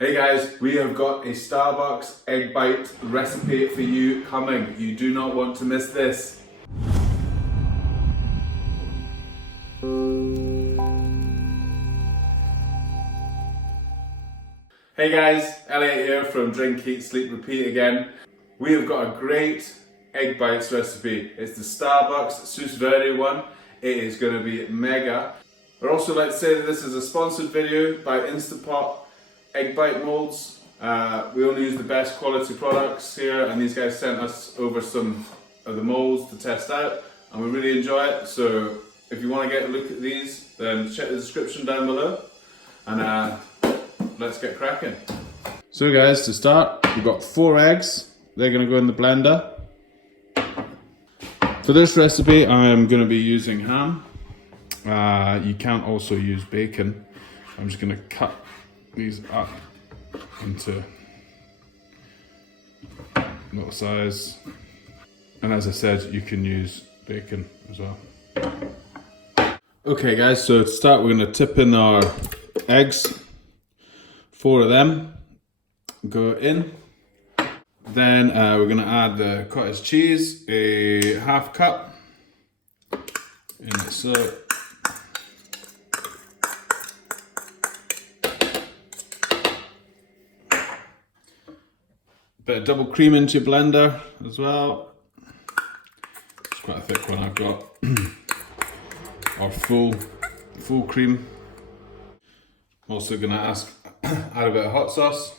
Hey guys, we have got a Starbucks egg bite recipe for you coming. You do not want to miss this. Hey guys, Elliot here from Drink, Eat, Sleep, Repeat again. We have got a great egg bites recipe. It's the Starbucks Sus Verde one. It is going to be mega. I'd also like to say that this is a sponsored video by Instapot egg bite molds. We only use the best quality products here, and these guys sent us over some of the molds to test out, and we really enjoy it. So if you want to get a look at these, then check the description down below, and let's get cracking. So guys, to start, we've got 4 eggs. They're going to go in the blender. For this recipe, I'm going to be using ham. You can also use bacon. I'm just going to cut these up into little size, and as I said, you can use bacon as well. Okay guys, so to start, we're going to tip in our eggs. 4 of them go in. Then we're going to add the cottage cheese, a half cup in it, so bit of double cream into your blender as well. It's quite a thick one I've got. Or full cream. I'm also gonna add a bit of hot sauce.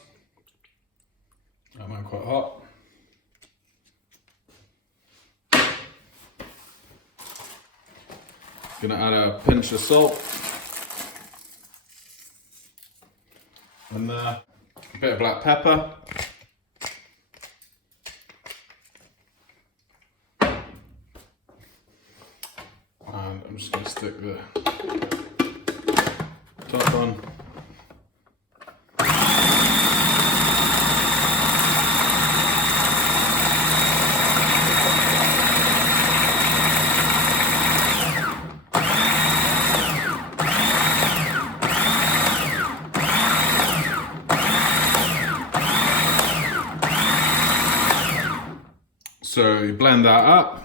That might be quite hot. Gonna add a pinch of salt. And a bit of black pepper. And I'm just going to stick the top on. So you blend that up.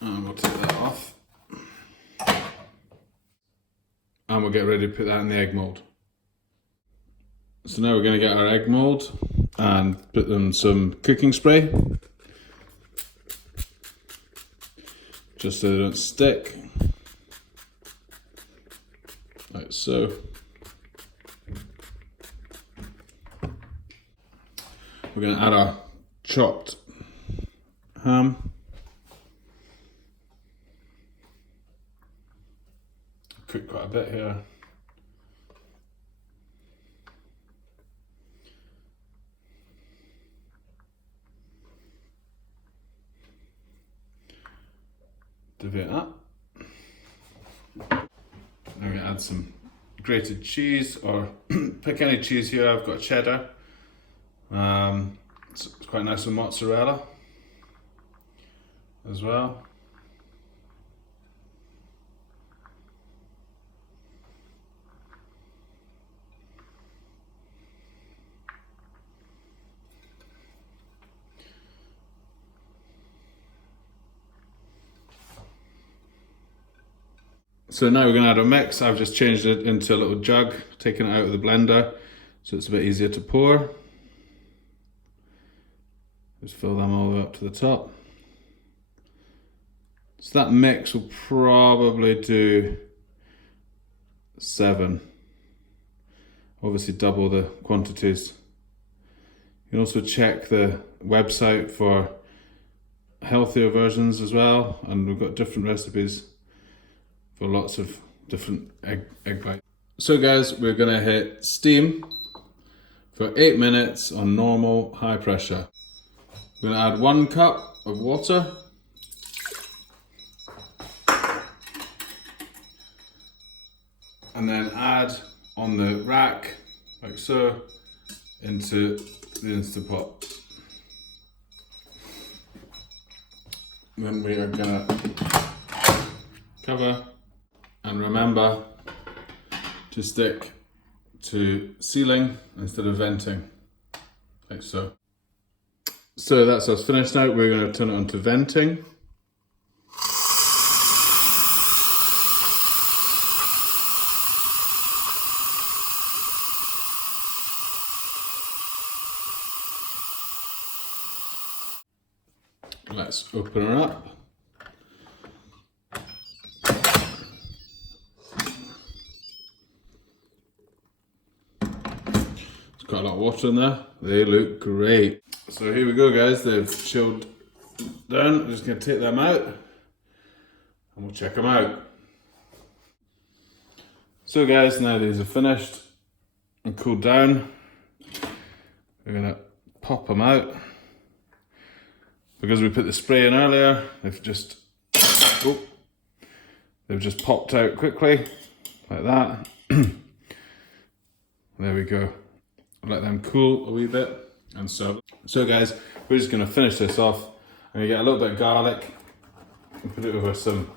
And we'll take that off. And we'll get ready to put that in the egg mold. So now we're going to get our egg mold and put in some cooking spray. Just so they don't stick. Like so. We're going to add our chopped ham. Cook quite a bit here. Divvy it up. Now I'm going to add some grated cheese, or pick any cheese here. I've got cheddar. It's quite nice with mozzarella as well. So now we're going to add a mix. I've just changed it into a little jug, taken it out of the blender, so it's a bit easier to pour. Just fill them all the way up to the top. So that mix will probably do 7. Obviously double the quantities. You can also check the website for healthier versions as well, and we've got different recipes for lots of different egg bites. So guys, we're gonna hit steam for 8 minutes on normal high pressure. We're gonna add 1 cup of water. And then add on the rack, like so, into the Instant Pot. Then we are gonna cover, and remember to stick to sealing instead of venting, like so. So that's us finished now. We're going to turn it on to venting. Let's open her up. It's got a lot of water in there. They look great. So here we go, guys. They've chilled down. I'm just going to take them out and we'll check them out. So guys, now these are finished and cooled down. We're going to pop them out. Because we put the spray in earlier, they've just popped out quickly, like that. There we go. Let them cool a wee bit and serve. So guys, we're just gonna finish this off. I'm gonna get a little bit of garlic and put it over some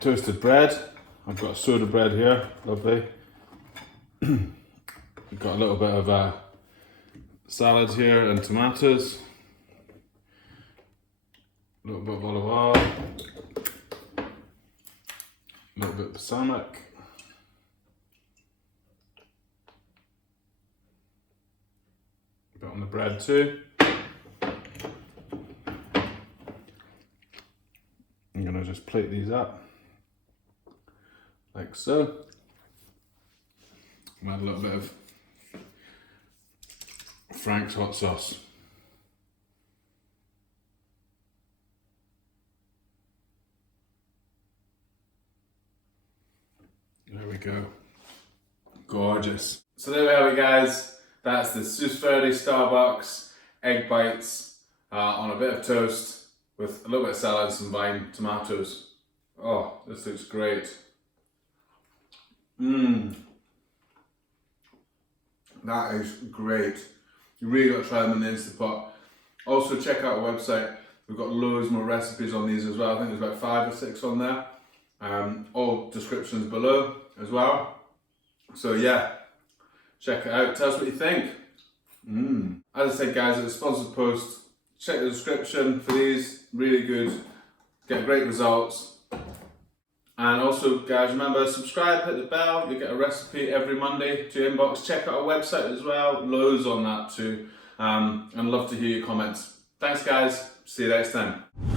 toasted bread. I've got soda bread here, lovely. We've got a little bit of salad here and tomatoes. A little bit of olive oil, a little bit of balsamic, a bit on the bread too. I'm going to just plate these up like so. Add a little bit of Frank's hot sauce. There we go. Gorgeous. So there we have it, guys. That's the Sus Verde Starbucks egg bites on a bit of toast with a little bit of salad, some vine tomatoes. Oh, this looks great. That is great. You really got to try them in the Instapot. Also check out our website. We've got loads more recipes on these as well. I think there's about 5 or 6 on there. All descriptions below as well. So yeah, check it out. Tell us what you think. As I said, guys, it's a sponsored post. Check the description for these. Really good. Get great results. And also, guys, remember, subscribe, hit the bell. You get a recipe every Monday to your inbox. Check out our website as well. Loads on that too. And love to hear your comments. Thanks, guys. See you next time.